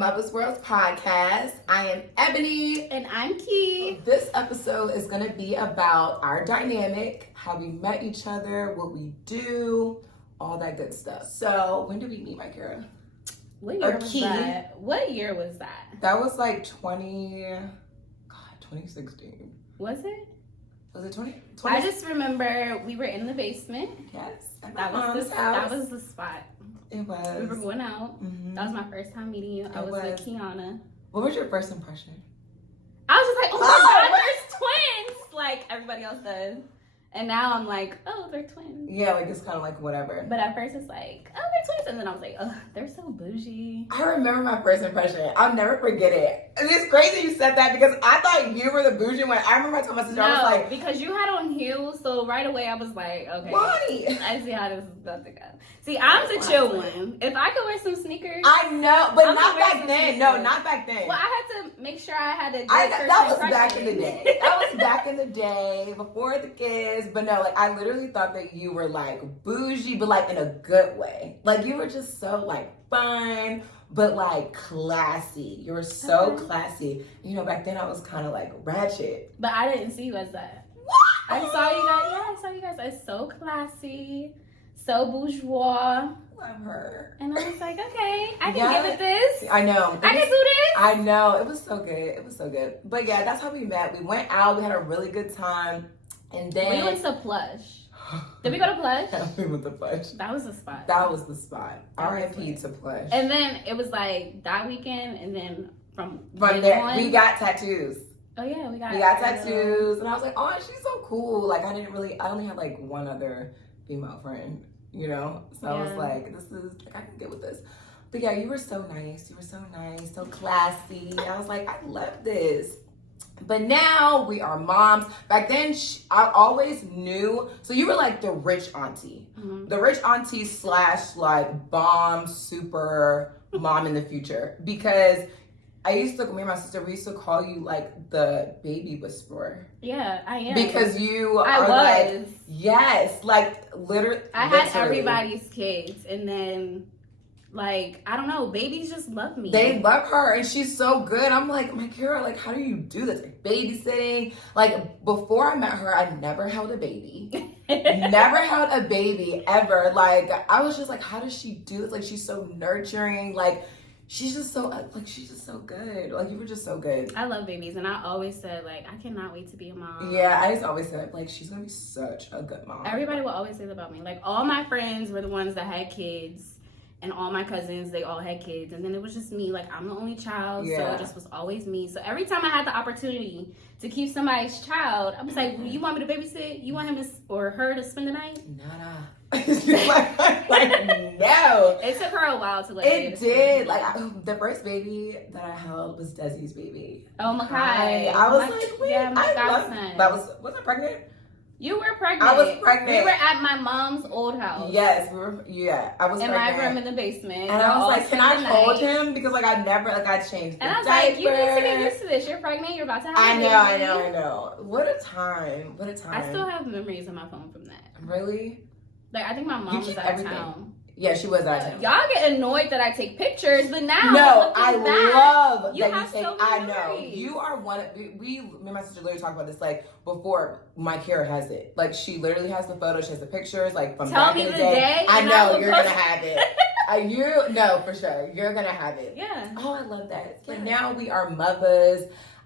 Mother's World podcast. I am Ebony. And I'm Key. This episode is going to be about our dynamic, how we met each other, what we do, all that good stuff. So, when did we meet, Kira? What year was that? What year was that? That was like 2016. Was it? Was it 20? I just remember we were in the basement. Yes. That was the spot. It was. We were going out. Mm-hmm. That was my first time meeting you. I was with Kiana. What was your first impression? I was just like, oh my God, there's twins! Like everybody else does. And now I'm like, oh, they're twins. Yeah, like it's kind of like whatever. But at first it's like, oh, they're twins. And then I was like, oh, they're so bougie. I remember my first impression. I'll never forget it. And it's crazy you said that because I thought you were the bougie one. I remember I told my sister, I was like... because you had on heels. So right away I was like, okay. Why? I see how this is about to go. See, I'm the chill one. If I could wear some sneakers... I know, but not back then. No, not back then. Well, I had to make sure I had a that was back in the day. That was back in the day, before the kids. But no, like, I literally thought that you were, like, bougie, but, like, in a good way. Like, you were just so, like, fun, but, like, classy. You were so classy. You know, back then I was kind of, like, ratchet. But I didn't see you as that. What? I saw you guys. Yeah, I saw you guys as so classy, so bourgeois. Love her. And I was like, okay, I can give it this. I know. I can do this. I know. It was so good. It was so good. But yeah, that's how we met. We went out. We had a really good time. And then... we went to Plush. Did we go to Plush? Yeah, we went to Plush. That was the spot. That was the spot. R.I.P. to Plush. And then it was like that weekend, and then from there, we got tattoos. Oh yeah, we got tattoos. And I was like, oh, she's so cool. Like, I only had like one other female friend, you know? So I was like, this is, like, I can get with this. But yeah, you were so nice. You were so nice, so classy. I was like, I love this. But now we are moms. Back then, I always knew. So you were like the rich auntie. Mm-hmm. The rich auntie / like bomb super mom in the future. Because me and my sister, we used to call you like the baby whisperer. Yeah, I am. Because like, yes, like literally. I had everybody's kids, and then, like, I don't know, babies just love me. They love her, and she's so good. I'm like, my Kira, like, how do you do this? Like, babysitting. Like, before I met her, I never held a baby. Never held a baby, ever. Like, I was just like, how does she do this? Like, she's so nurturing. Like, she's just so good. Like, you were just so good. I love babies, and I always said, like, I cannot wait to be a mom. Yeah, I just always said, like, she's gonna be such a good mom. Everybody will always say that about me. Like, all my friends were the ones that had kids, and all my cousins, they all had kids, and then it was just me. Like, I'm the only child, so it just was always me. So every time I had the opportunity to keep somebody's child, I was like, well, you want me to babysit? You want him or her to spend the night? Nah. like, no. It took her a while to, like, it did. Like, the first baby that I held was Desi's baby. Oh, Makai. I was like, wait, yeah, my godson. Was I pregnant? You were pregnant. I was pregnant. We were at my mom's old house. Yes, we were. Yeah, I was in pregnant. my room in the basement. And I was like, can I hold him? Because, like, I changed the and I was diaper. like, you need to get used to this. You're pregnant. You're about to have a baby. I know. What a time. I still have memories on my phone from that. Really? Like, I think my mom was out of town. Yeah, she was out of town. Y'all get annoyed that I take pictures, but now love that you have take. So many I know memories. you are one. Me and my sister literally talked about this like before. My Kira has it. Like, she literally has the photos. She has the pictures. Like, from back in the day. I know you're gonna have it. For sure. You're gonna have it. Yeah. Oh, I love that. But now we are mothers.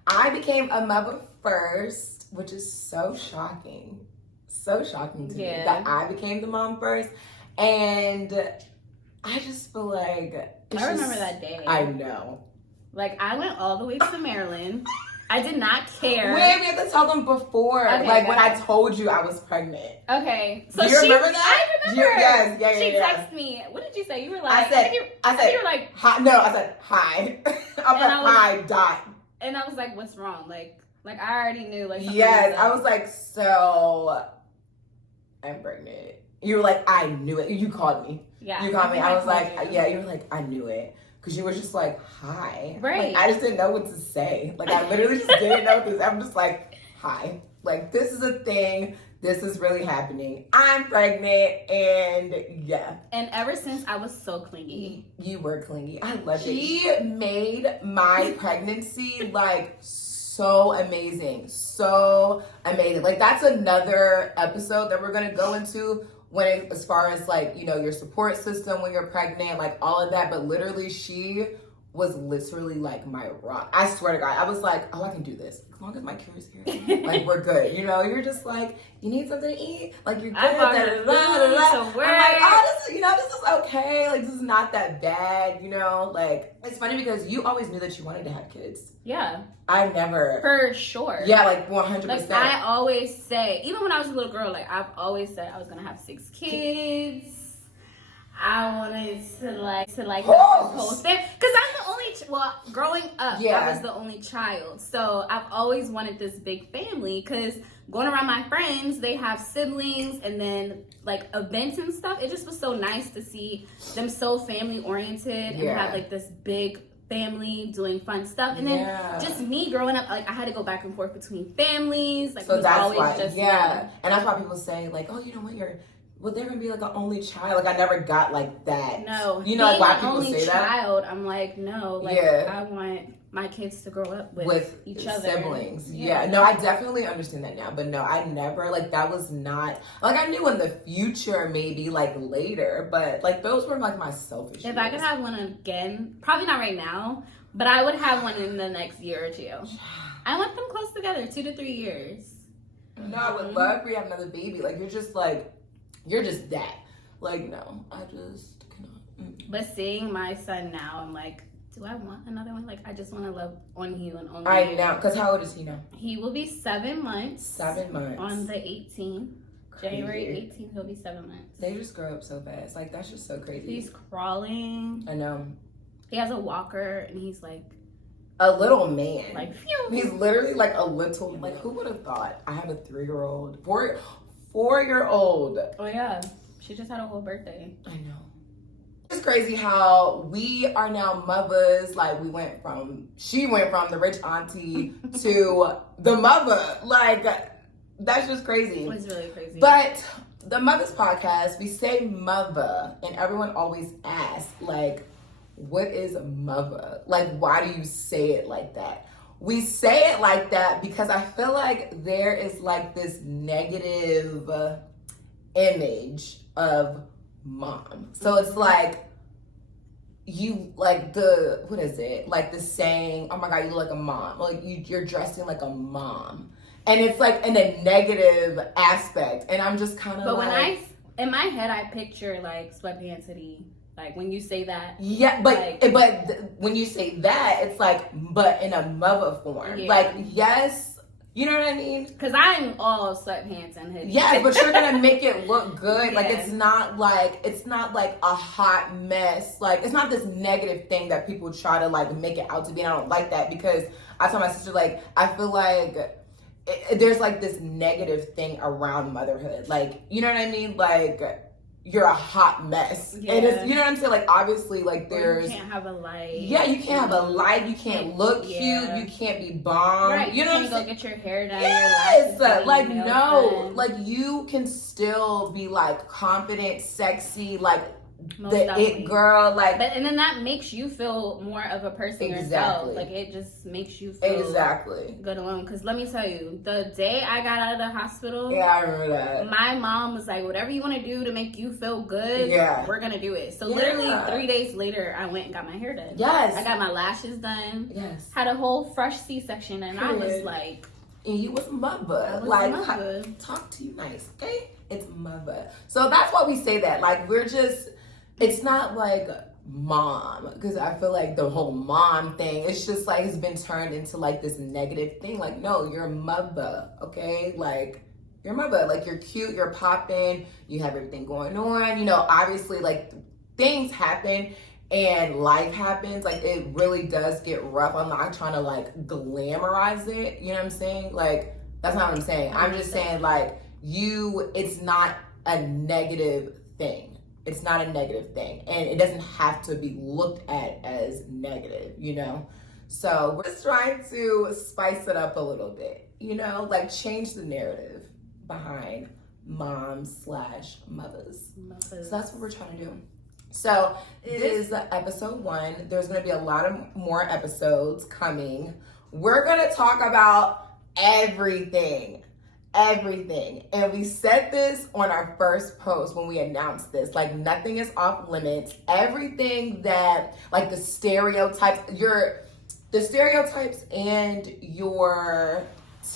I became a mother first, which is so shocking. So shocking to me that I became the mom first. And I just feel like... I remember that day. I know. Like, I went all the way to Maryland. I did not care. Wait, we had to tell them before. Okay, like, when I told you I was pregnant. Okay. So do you remember that? I remember. Yes. She texted me. What did you say? You were like... I said, you were like... Hi. No, I said, hi. I said, hi, dot. And I was like, what's wrong? Like I already knew. Like, yes, I was like, so... I'm pregnant. You were like, I knew it. You called me. Yeah. You called me. I was like, yeah, you were like, I knew it. Because you were just like, hi. Right. Like, I just didn't know what to say. Like, I literally just didn't know what to say. I'm just like, hi. Like, this is a thing. this is really happening. I'm pregnant, and yeah. And ever since, I was so clingy. You were clingy. I loved it. She made my pregnancy like so amazing. So amazing. Like, that's another episode that we're going to go into as far as like, you know, your support system when you're pregnant, like all of that. But literally, she was literally like my rock. I swear to God, I was like, oh, I can do this. As long as my cure is here, like we're good. You know, you're just like, you need something to eat, like you're good. I'm like, oh, this is okay. Like, this is not that bad. You know, like, it's funny because you always knew that you wanted to have kids. Yeah. I never. For sure. Yeah, like 100%. Like, I always say, even when I was a little girl, like I've always said I was gonna have 6 kids. I wanted to like have this whole thing because I'm the only growing up, I was the only child, so I've always wanted this big family. Because going around my friends, they have siblings, and then like events and stuff, it just was so nice to see them so family oriented and have like this big family doing fun stuff. And then just me growing up, like I had to go back and forth between families, like so that's always why just and that's why people say like, oh, you know what, they're gonna be like an only child. Like, I never got like that. No, you know, like why people only say child, I'm like, no, like I want my kids to grow up with each other, siblings. Yeah, no, I definitely understand that now. But no, I never, like, that was not, like, I knew in the future, maybe like later, but like those were like my selfish. If I could have one again, probably not right now, but I would have one in the next year or two. I want them close together, 2 to 3 years. No, I would love for you to have another baby. Like, you're just that. Like, no, I just cannot. But seeing my son now, I'm like, do I want another one? Like, I just want to love on you and only I know. Because how old is he now? He will be 7 months. 7 months. On the 18th. Crazy. January 18th, he'll be 7 months. They just grow up so fast. Like, that's just so crazy. He's crawling. I know. He has a walker, and he's like a little man. Like, phew. He's literally like a little, like, who would have thought? I have a 3-year-old, 4-year-old. Oh yeah, she just had a whole birthday. I know. It's crazy how we are now mothers. Like, she went from the rich auntie to the mother. Like, that's just crazy. It's really crazy. But the Mothers podcast, we say mother, and everyone always asks, like, what is mother? Like, why do you say it like that? We say it like that because I feel like there is like this negative image of mom. So it's like, you like what is it? Like the saying, oh my God, you look like a mom. Like you're dressing like a mom. And it's like in a negative aspect. And I'm just kind of But in my head, I picture like sweatpants hoodie. Like when you say that. Yeah, but when you say that, it's like, but in a mother form. Yeah. Like, yes, you know what I mean? Because I'm all sweatpants and hoodies. Yeah, but you're going to make it look good. Like, it's not like a hot mess. Like, it's not this negative thing that people try to like make it out to be. And I don't like that because I told my sister, like, I feel like there's like this negative thing around motherhood. Like, you know what I mean? Like, you're a hot mess. Yeah. And it's, you know what I'm saying? Like, obviously, like, you can't have a life. Yeah, you can't have a life. You can't look cute. You can't be bombed. Right. You know what I'm saying? Go get your hair done. Yes. Like, no. Like, you can still be, like, confident, sexy, like, it girl, like, and then that makes you feel more of a person yourself. Like, it just makes you feel good alone. Because let me tell you, the day I got out of the hospital, I remember that. My mom was like, whatever you want to do to make you feel good, we're gonna do it. So literally 3 days later, I went and got my hair done. Yes, I got my lashes done. Yes, had a whole fresh C-section, and I was like, and you was mother. Like, talk to you nice, okay? It's mother. So that's why we say that. Like, we're just. It's not like mom, because I feel like the whole mom thing, it's just like it's been turned into like this negative thing. Like, no, you're a mother, okay? Like, you're a mother. Like, you're cute, you're popping, you have everything going on. You know, obviously, like, things happen and life happens. Like, it really does get rough. I'm not trying to like glamorize it. You know what I'm saying? Like, that's not what I'm saying. I'm just saying, like, it's not a negative thing. It's not a negative thing, and it doesn't have to be looked at as negative, you know? So we're just trying to spice it up a little bit, you know, like change the narrative. behind moms/mothers. So Muvas. that's what we're trying to do. So this is episode 1. There's going to be a lot of more episodes coming. We're going to talk about everything. And we said this on our first post when we announced this. Like, nothing is off limits. Everything that, like, the stereotypes and your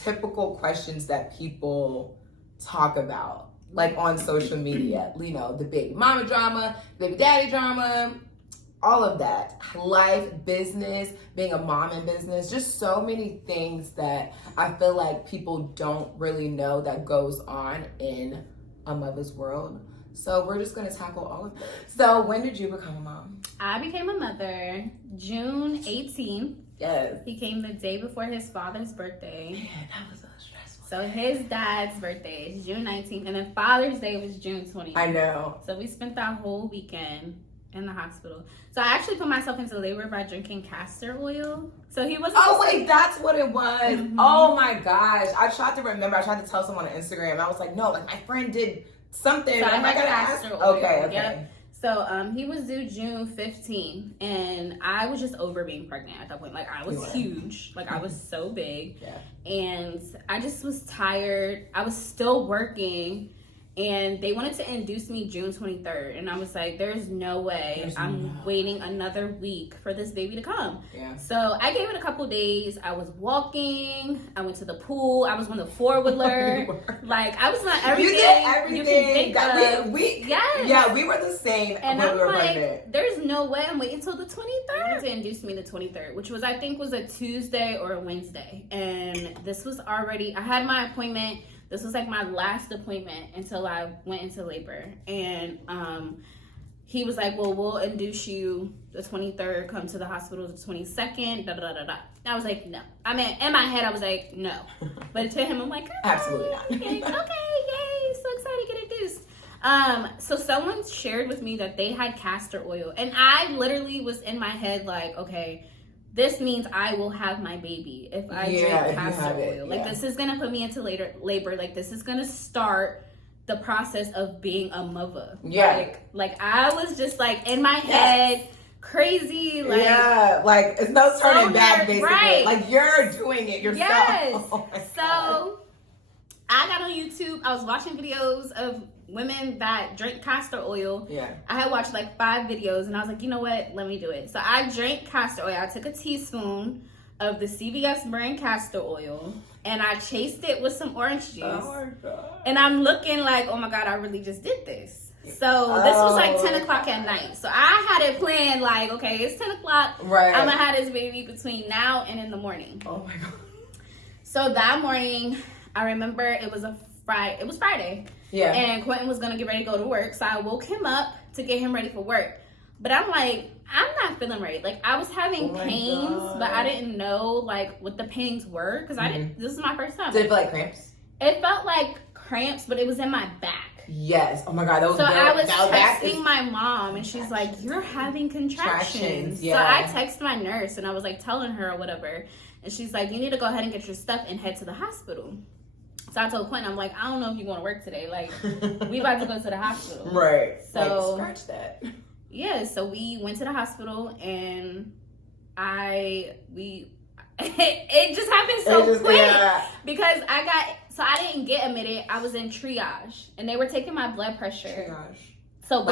typical questions that people talk about, like on social media, you know, the baby mama drama, baby daddy drama, all of that, life, business, being a mom in business, just so many things that I feel like people don't really know that goes on in a mother's world. So we're just gonna tackle all of it. So when did you become a mom? I became a mother June 18th. Yes. He came the day before his father's birthday. Man, that was so stressful. So his dad's birthday is June 19th, and then Father's Day was June 20th. I know. So we spent that whole weekend in the hospital. So I actually put myself into labor by drinking castor oil. So he wasn't. Oh wait, that's what it was. Mm-hmm. Oh my gosh. I tried to remember. I tried to tell someone on Instagram. I was like, no, like my friend did something. So I Am I had gonna castor ask? oil. Okay. Yep. So he was due June 15th, and I was just over being pregnant at that point. Like, I was huge. Like, I was so big. Yeah. And I just was tired. I was still working. And they wanted to induce me June 23rd. And I was like, there's no way I'm waiting another week for this baby to come. Yeah. So I gave it a couple days. I was walking. I went to the pool. I was on the four-wheeler. Like, I was on everything. You did everything. You can think that of. yes. Yeah, we were the same and when I'm we were like, pregnant. there's no way I'm waiting until the 23rd. To induce me the 23rd, which was, I think, was a Tuesday or a Wednesday. And this was already, I had my appointment. This was like my last appointment until I went into labor. And he was like, well, we'll induce you the 23rd, come to the hospital the 22nd, da-da-da-da-da. I was like, no. I mean, in my head, I was like, no. But to him, I'm like, oh, absolutely not. okay, yay, so excited to get induced. So someone shared with me that they had castor oil. And I literally was in my head like, okay, this means I will have my baby if I drink castor oil. Like, this is going to put me into labor. Like, this is going to start the process of being a mother. Yeah. Like I was just, like, in my head, crazy. Like, yeah, like, it's no turning back, basically. Right. Like, you're doing it yourself. Yes. Oh my so, God. I got on YouTube. I was watching videos of women that drink castor oil. Yeah. I had watched like 5 videos and I was like, you know what? Let me do it. So I drank castor oil. I took a teaspoon of the CVS brand castor oil and I chased it with some orange juice. Oh my God. And I'm looking like, oh my God, I really just did this. So this was like 10 o'clock at night. So I had it planned like, okay, it's 10 o'clock. Right. I'm going to have this baby between now and in the morning. Oh my God. So that morning, I remember it was Friday. Yeah. And Quentin was going to get ready to go to work. So I woke him up to get him ready for work. But I'm like, I'm not feeling right. Like, I was having pains, God. but I didn't know, like, what the pains were. Because this is my first time. Did it feel like cramps? It felt like cramps, but it was in my back. Yes. Oh my God. That was so I was texting my mom, and she's like, you're having contractions. Yeah. So I texted my nurse, and I was, like, telling her or whatever. And she's like, you need to go ahead and get your stuff and head to the hospital. So I told Quentin, I'm like, I don't know if you're going to work today. Like, we about to go to the hospital. Right. So, like, scratch that. Yeah, so we went to the hospital, and it just happened so quick. Yeah. Because I didn't get admitted. I was in triage, and they were taking my blood pressure. Triage. So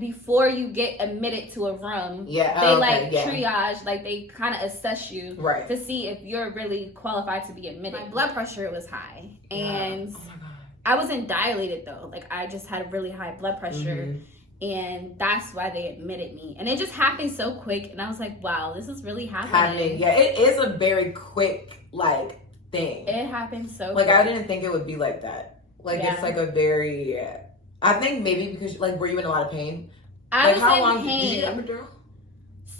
before you get admitted to a room, they triage, like they kind of assess you to see if you're really qualified to be admitted. My blood pressure was high, and I wasn't dilated though. Like I just had really high blood pressure, and that's why they admitted me. And it just happened so quick, and I was like, wow, this is really happening. Yeah, it is a very quick thing. It happened so quick. quick. I didn't think it would be like that. It's like a very. I think maybe because were you in a lot of pain? I was how in long pain. Did you get epidural?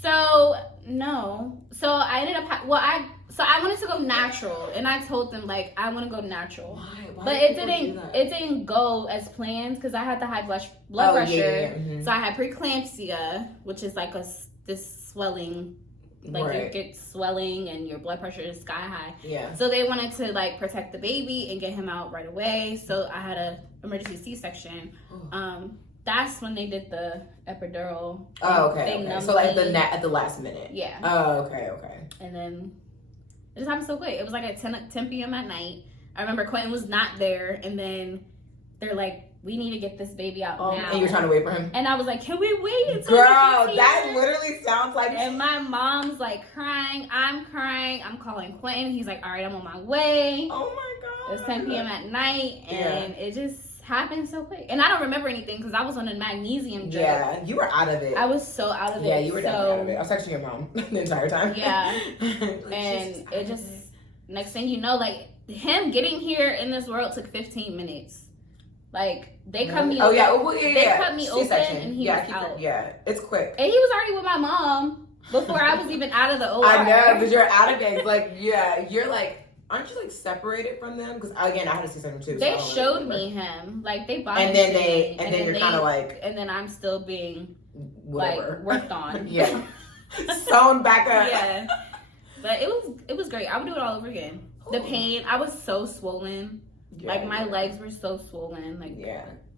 So no. So I ended up. I wanted to go natural, and I told them like I want to go natural. Why but it didn't go as planned because I had the high blood pressure. Yeah. So I had preeclampsia, which is like this swelling Like you get swelling and your blood pressure is sky high. Yeah. So they wanted to like protect the baby and get him out right away. So I had a emergency C-section. That's when they did the epidural. Okay. So like at the last minute. Yeah. Oh, okay. And then it just happened so quick. It was like at 10 p.m. at night. I remember Quentin was not there, and then they're like, we need to get this baby out now. And you're trying to wait for him? And I was like, can we wait until Girl, that literally sounds like... And my mom's like crying. I'm crying. I'm calling Quentin. He's like, all right, I'm on my way. Oh my God. It was 10 p.m. at night, and it just happened so quick. And I don't remember anything because I was on a magnesium drip. Yeah, you were out of it. I was so out of it. Yeah, you were definitely out of it. I was texting your mom the entire time. Yeah. And it just, next thing you know, like, him getting here in this world took 15 minutes. Like, they cut me open. They cut me open and he was out. Yeah, it's quick. And he was already with my mom before I was even out of the OR. I know, because you're out of it. Like, yeah, you're like, aren't you like separated from them? Because again, I had a C-section too. They showed me him. Like, they bought and then you're kind of like. And then I'm still being whatever. Like, worked on. Yeah. Sewn back up. Yeah. But it was great. I would do it all over again. Ooh. The pain, I was so swollen. Yeah, like, my legs were so swollen. Like,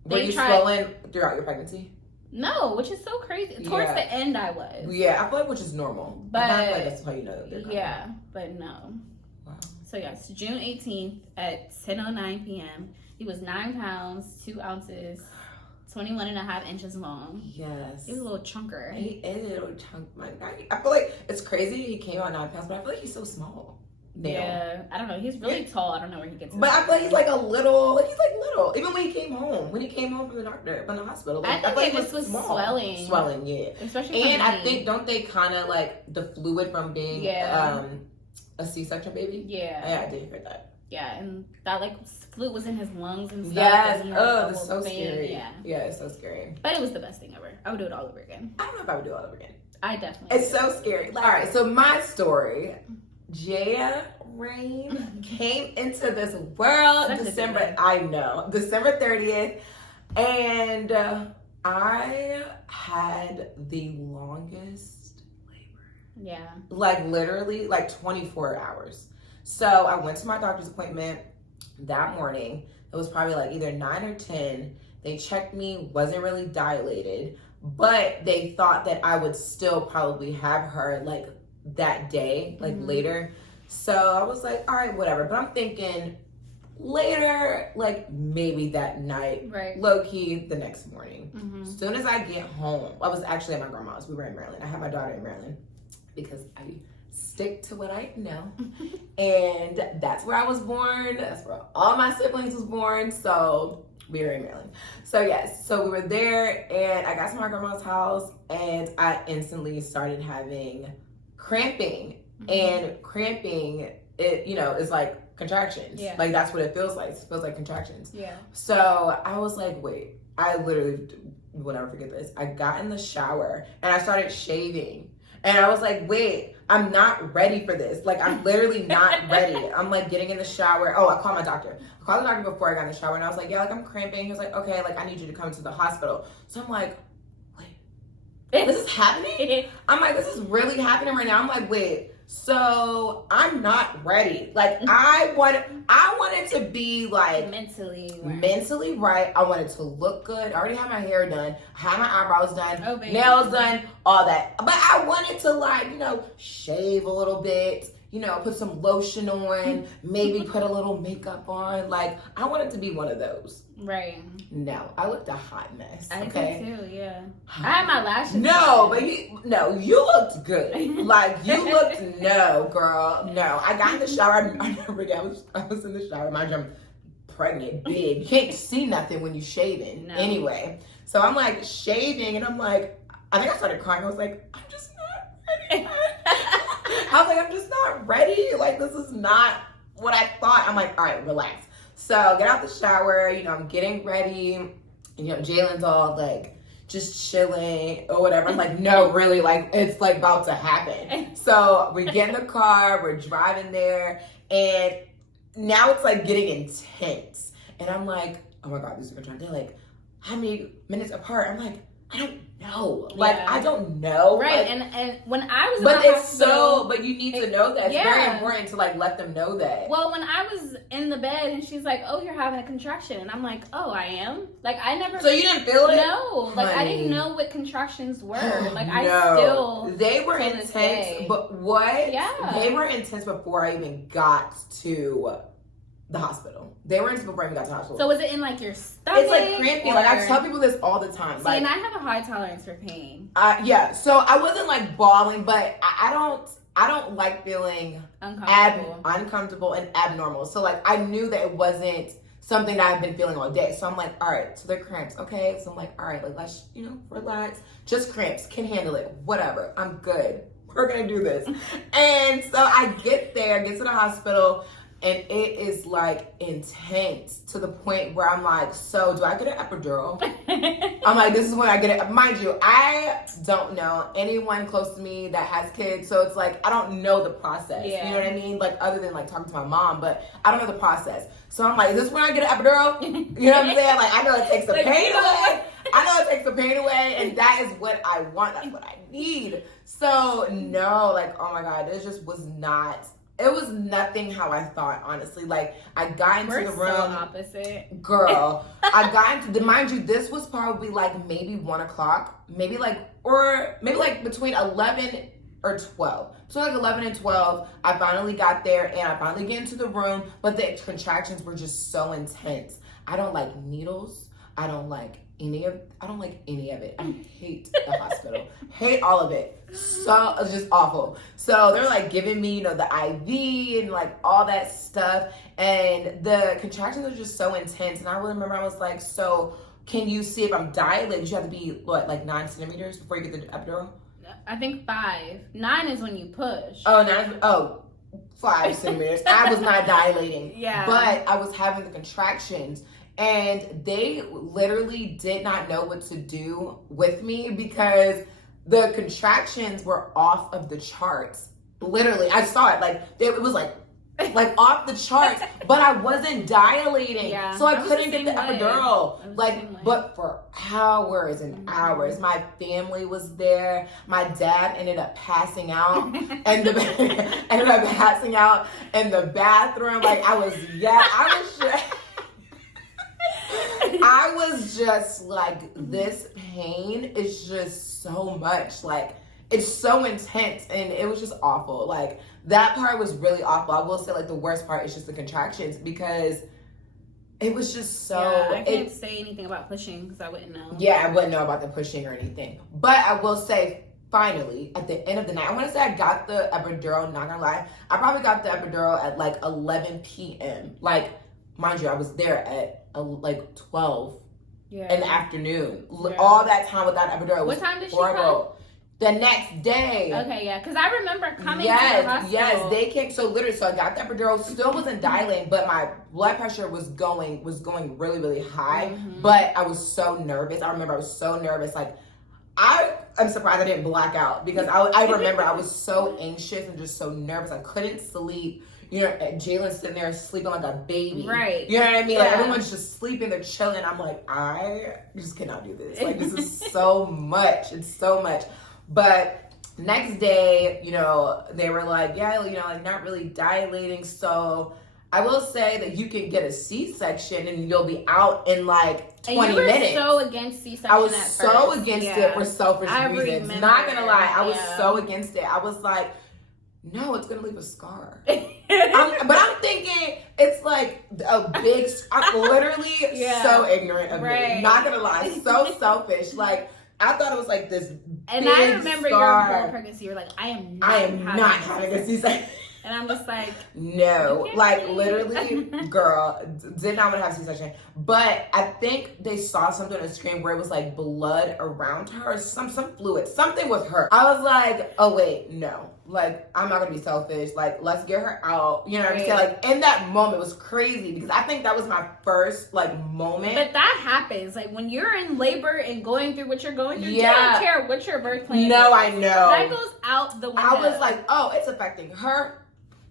were you swollen throughout your pregnancy? No, which is so crazy. Towards the end, I was. Yeah, I feel like which is normal. But I feel like that's how you know they're coming. Yeah, but no. Wow. So yes, June 18th at 10:09 p.m. He was 9 pounds 2 ounces, 21.5 inches long. Yes. He was a little chunker. He is a little chunk. I feel like it's crazy he came out 9 pounds, but I feel like he's so small. Damn. Yeah, I don't know. He's really tall. I don't know where he gets. But I feel like he's like little. Even when he came home, from the doctor, from the hospital. Like, I think it was small. swelling. Swelling, yeah. Especially. And I think don't they kind of like the fluid from being a C-section baby? Yeah. Yeah, I did hear that. Yeah, and that like fluid was in his lungs and stuff. Yes. Oh, that's so scary. Yeah, it's so scary. But it was the best thing ever. I would do it all over again. I don't know if I would do it all over again. I definitely. It's so scary. All right, so my story. Jaya Rain came into this world December 30th, and I had the longest labor. Yeah. Like literally like 24 hours. So I went to my doctor's appointment that morning. It was probably like either 9 or 10. They checked me, wasn't really dilated, but they thought that I would still probably have her like that day, like later. So I was like, all right, whatever. But I'm thinking later, like maybe that night, right? Low key the next morning. As soon as I get home, I was actually at my grandma's. We were in Maryland. I had my daughter in Maryland because I stick to what I know. And that's where I was born. That's where all my siblings was born. So we were in Maryland. So yes, so we were there and I got to my grandma's house and I instantly started having cramping. And cramping, it, is like contractions. Yeah. Like that's what it feels like. It feels like contractions. Yeah. So I was like, wait, I literally will never forget this. I got in the shower and I started shaving. And I was like, wait, I'm not ready for this. Like, I'm literally not ready. I'm like getting in the shower. Oh, I called my doctor. I called the doctor before I got in the shower and I was like, yeah, like I'm cramping. He was like, okay, like I need you to come to the hospital. So I'm like, wait, this is happening? I'm like, this is really happening right now. I'm like, wait. So I'm not ready. Like I wanted to be like mentally right. I wanted to look good. I already had my hair done. I had my eyebrows done, nails done, all that. But I wanted to like, shave a little bit, put some lotion on, maybe put a little makeup on. Like I wanted to be one of those. Right. No, I looked a hot mess. I okay? did too, yeah. I had my lashes. No, but you looked good. Like you looked, no, girl, no. I got in the shower. I remember I was in the shower. Mind you, I'm pregnant, big. You can't see nothing when you shaving. No. Anyway, so I'm like shaving, and I'm like, I think I started crying. I was like, I'm just not ready. I was like, I'm just not ready. Like this is not what I thought. I'm like, all right, relax. So get out the shower, I'm getting ready. Jalen's all like just chilling or whatever. I'm like, no, really, like it's like about to happen. So we get in the car, we're driving there, and now it's like getting intense. And I'm like, oh my God, these are trying to like how many minutes apart? I'm like, I don't know. Like, I don't know. Right. Like, and when I was but in the it's hospital, but you need to know that. It's very important to, like, let them know that. Well, when I was in the bed and she's like, oh, you're having a contraction. And I'm like, oh, I am? Like, I never. So you didn't feel it? No. Like, I didn't know what contractions were. Like, I still. They were intense. But what? Yeah. They were intense before I even got to the hospital. They were intense before I even got to the hospital. So was it in, like, your stomach? It's like cramping. Like, I tell people this all the time. See, like, and I have a high tolerance for pain. Yeah. So I wasn't like bawling, but I don't like feeling uncomfortable and abnormal. So like I knew that it wasn't something that I've been feeling all day. So I'm like, all right, so they're cramps, okay? So I'm like, all right, like let's, relax. Just cramps, can handle it, whatever. I'm good. We're gonna do this. And so I get to the hospital, and it is like intense to the point where I'm like, so do I get an epidural? I'm like, this is when I get it. Mind you, I don't know anyone close to me that has kids. So it's like, I don't know the process. Yeah. You know what I mean? Like other than like talking to my mom, but I don't know the process. So I'm like, is this when I get an epidural? You know what I'm saying? Like, I know it takes the pain away. I know it takes the pain away. And that is what I want. That's what I need. So no, like, oh my God, it just was not. It was nothing how I thought, honestly. Like, I got into the room. So opposite. Girl, I got into mind you, this was probably like maybe 1 o'clock, maybe like between 11 or 12. So like 11 and 12, I finally got there and I finally get into the room, but the contractions were just so intense. I don't like needles. I don't like any of it. I hate the hospital. Hate all of it. So it's just awful. So they're like giving me, the IV and like all that stuff. And the contractions are just so intense. And I remember I was like, so can you see if I'm dilated? You have to be like 9 centimeters before you get the epidural? I think 5. 9 is when you push. Oh, 5 centimeters. I was not dilating. Yeah. But I was having the contractions. And they literally did not know what to do with me because the contractions were off of the charts. Literally, I saw it. Like, it was like off the charts, but I wasn't dilating. Yeah, so I couldn't get the epidural. But for hours and hours, my family was there. My dad ended up passing out and ended up passing out in the bathroom. Like, I was just like, this pain is just so much. Like, it's so intense, and it was just awful. Like, that part was really awful. I will say, like, the worst part is just the contractions because it was just so... Yeah, I can't say anything about pushing because I wouldn't know. Yeah, I wouldn't know about the pushing or anything. But I will say, finally, at the end of the night, I want to say I got the epidural, not gonna lie. I probably got the epidural at like 11 p.m. Like, mind you, I was there at like 12 in the afternoon. Yeah. All that time without epidural. What time did she come? The next day. Okay, yeah, because I remember coming to the hospital. Yes, they came. So I got the epidural. Still wasn't dilating, but my blood pressure was going really, really high. Mm-hmm. But I was so nervous. I remember I was so nervous. Like, I'm surprised I didn't black out because I remember I was so anxious and just so nervous. I couldn't sleep. Jalen's sitting there sleeping like a baby. Right. You know what I mean? Yeah. Like, everyone's just sleeping, they're chilling. I'm like, I just cannot do this. Like, this is so much. It's so much. But next day, they were like, yeah, like, not really dilating. So I will say that you can get a C-section and you'll be out in like 20 minutes. And you were so against C-section. I was so against it for selfish reasons. Remember. Not gonna lie, I was so against it. I was like, no, it's gonna leave a scar. But I'm thinking it's like a big. I'm literally so ignorant of me. Not gonna lie, so selfish. Like, I thought it was like this. And big I remember scar. your whole pregnancy. You're like, I am not having a C-section. And I'm just like, no, like, literally, girl, did not want to have C-section. But I think they saw something on the screen where it was like blood around her, or some fluid, something with her. I was like, oh wait, no, like, I'm not gonna be selfish. Like, let's get her out. You know what I'm saying? Like, in that moment, it was crazy because I think that was my first like moment. But that happens, like, when you're in labor and going through what you're going through. You don't care what your birth plan is. No, I know that goes out the window. I was like, oh, it's affecting her.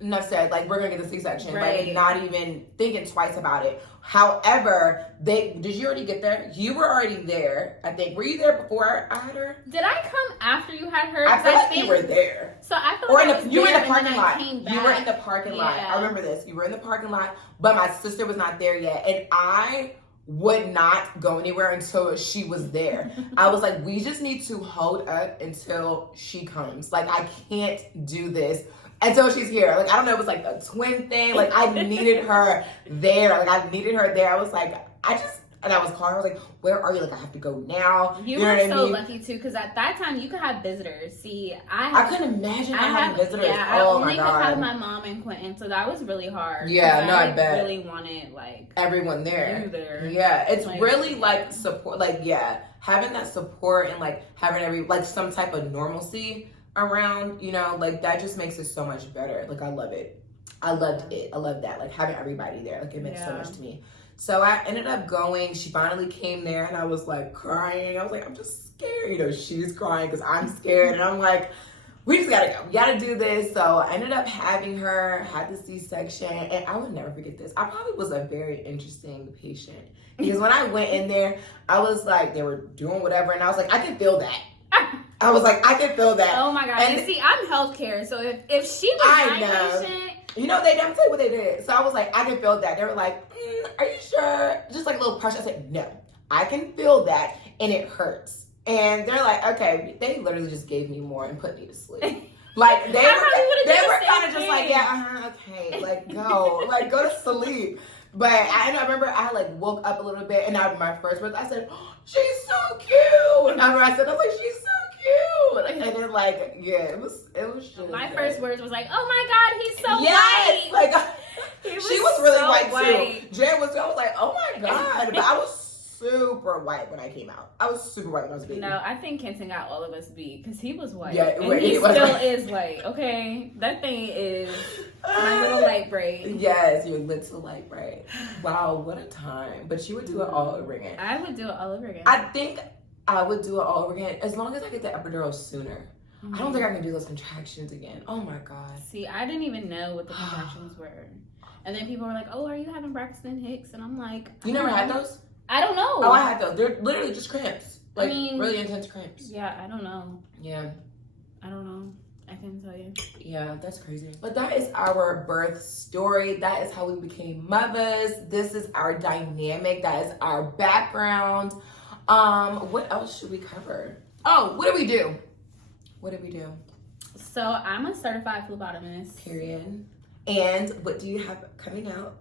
enough said, like, we're gonna get the C-section, Right. like, not even thinking twice about it. However, did you already get there? You were already there, I think. Were you there before I had her? Did I come after you had her? I feel like you were there. So I feel Or like you were in the parking parking lot. You were in the back. parking lot. Yeah. I remember this. You were in the parking lot, but my sister was not there yet, and I would not go anywhere until she was there. I was like, we just need to hold up until she comes. Like, I can't do this until she's here. Like, I don't know, it was like a twin thing. Like, I needed her there. Like, I needed her there. I was like, and I was calling her. I was like, where are you? Like, I have to go now. You know were what I so mean? lucky too, because at that time you could have visitors. See, I couldn't imagine having visitors. Yeah, I oh only my could God. have my mom and Quentin, so that was really hard. Yeah, no, I bet. really wanted like everyone there. you there. Yeah, it's Like, really like support. Like, yeah, having that support and like having some type of normalcy around, you know, like that just makes it so much better. Like, I love it. I loved it. I love that. Like, having everybody there. Like, it meant so much to me. So I ended up going. She finally came there, and I was like crying. I was like, I'm just scared. You know, she's crying because I'm scared, and I'm like, we just gotta go. We gotta do this. So I ended up having her, had the C-section, and I would never forget this. I probably was a very interesting patient because when I went in there, I was like, they were doing whatever, and I was like, I can feel that. I was like, I can feel that. Oh my God. And see, I'm healthcare, so if she was my patient. You know, they didn't tell you what they did. So I was like, I can feel that. They were like, are you sure? Just like a little pressure. I said, no, I can feel that, and it hurts. And they're like, okay. They literally just gave me more and put me to sleep. Like, they were kind of just like, yeah, okay, like, go to sleep. But I remember I like woke up a little bit, and my first words, I said, oh, she's so cute. And I was like, she's so cute. And then like, yeah, it was just my first words was like, oh my God, he's so white. Like, she was really so white too. Jen was, I was like, oh my God. But I was super white when I came out. I was super white when I was a baby. No, I think Kenton got all of us beat because he was white. Yeah, and he still is white. Okay, that thing is my little light braid. Yes, your little light braid. Wow, what a time. But you would do it all over again. I would do it all over again. I think I would do it all over again as long as I get the epidural sooner. I don't think I can do those contractions again. Oh my God. See, I didn't even know what the contractions were. And then people were like, oh, are you having Braxton Hicks? And I'm like, you never had those? I don't know. Oh, I had those. They're literally just cramps. Like, I mean, really intense cramps. Yeah, I don't know. Yeah. I don't know. I couldn't tell you. Yeah, that's crazy. But that is our birth story. That is how we became mothers. This is our dynamic. That is our background. What else should we cover? Oh, what do we do? What did we do? So I'm a certified phlebotomist. Period. And what do you have coming out?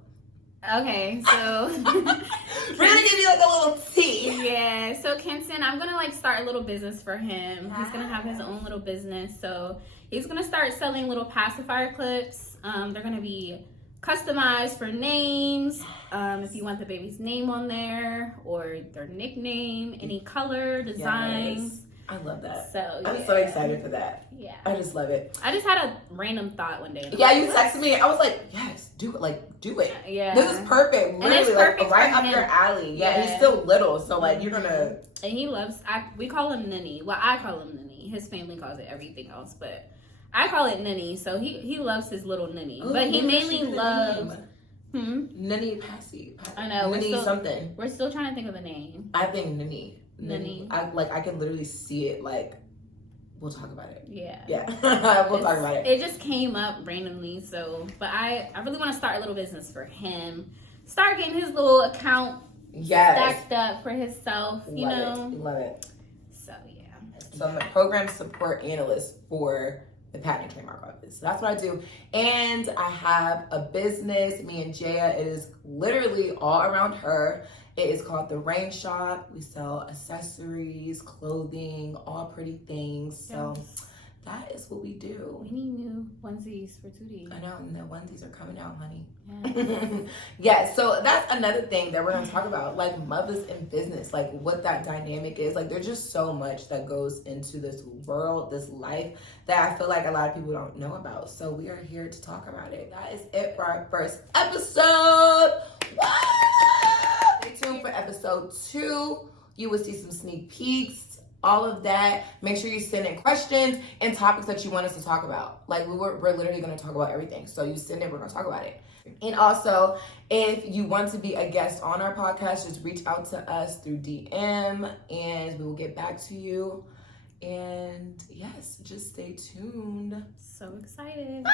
Okay, so really give you like a little tea. Yeah, so Kenton, I'm gonna like start a little business for him. He's gonna have his own little business. So he's gonna start selling little pacifier clips. They're gonna be customized for names. If you want the baby's name on there or their nickname, any color, designs. Yes. I love that. So I'm so excited for that. Yeah. I just love it. I just had a random thought one day. Yeah, you texted me. I was like, yes, do it. Like, do it. Yeah. This is perfect. Literally, it's perfect like right for up him. your alley. Yeah, Yeah. he's still little, so like you're gonna. And he loves. We call him Ninny. Well, I call him Ninny. His family calls it everything else, but I call it Ninny. So he loves his little Ninny. Ooh, but he mainly loves. Ninny Passy. I know. Ninny something. We're still trying to think of a name. I think Ninny. Ninny. I can literally see it. Like, we'll talk about it. Yeah. Yeah. We'll talk about it. It just came up randomly. So, but I really want to start a little business for him. Start getting his little account stacked up for himself. Love it. So yeah. So I'm a program support analyst for the Patent and Trademark Office. So that's what I do. And I have a business, me and Jaya. It is literally all around her. It is called The Rain Shop. We sell accessories, clothing, all pretty things. So that is what we do. We need new onesies for Tootie. I know, and the onesies are coming out, honey. Yeah. Yeah, so that's another thing that we're going to talk about, like mothers in business, like what that dynamic is. Like, there's just so much that goes into this world, this life, that I feel like a lot of people don't know about. So we are here to talk about it. That is it for our first episode. Stay tuned for episode 2. You will see some sneak peeks. all of that. Make sure you send in questions and topics that you want us to talk about. Like we're literally going to talk about everything. So you send it, we're going to talk about it. And also, if you want to be a guest on our podcast, just reach out to us through DM and we will get back to you. And yes, just stay tuned. So excited. Bye.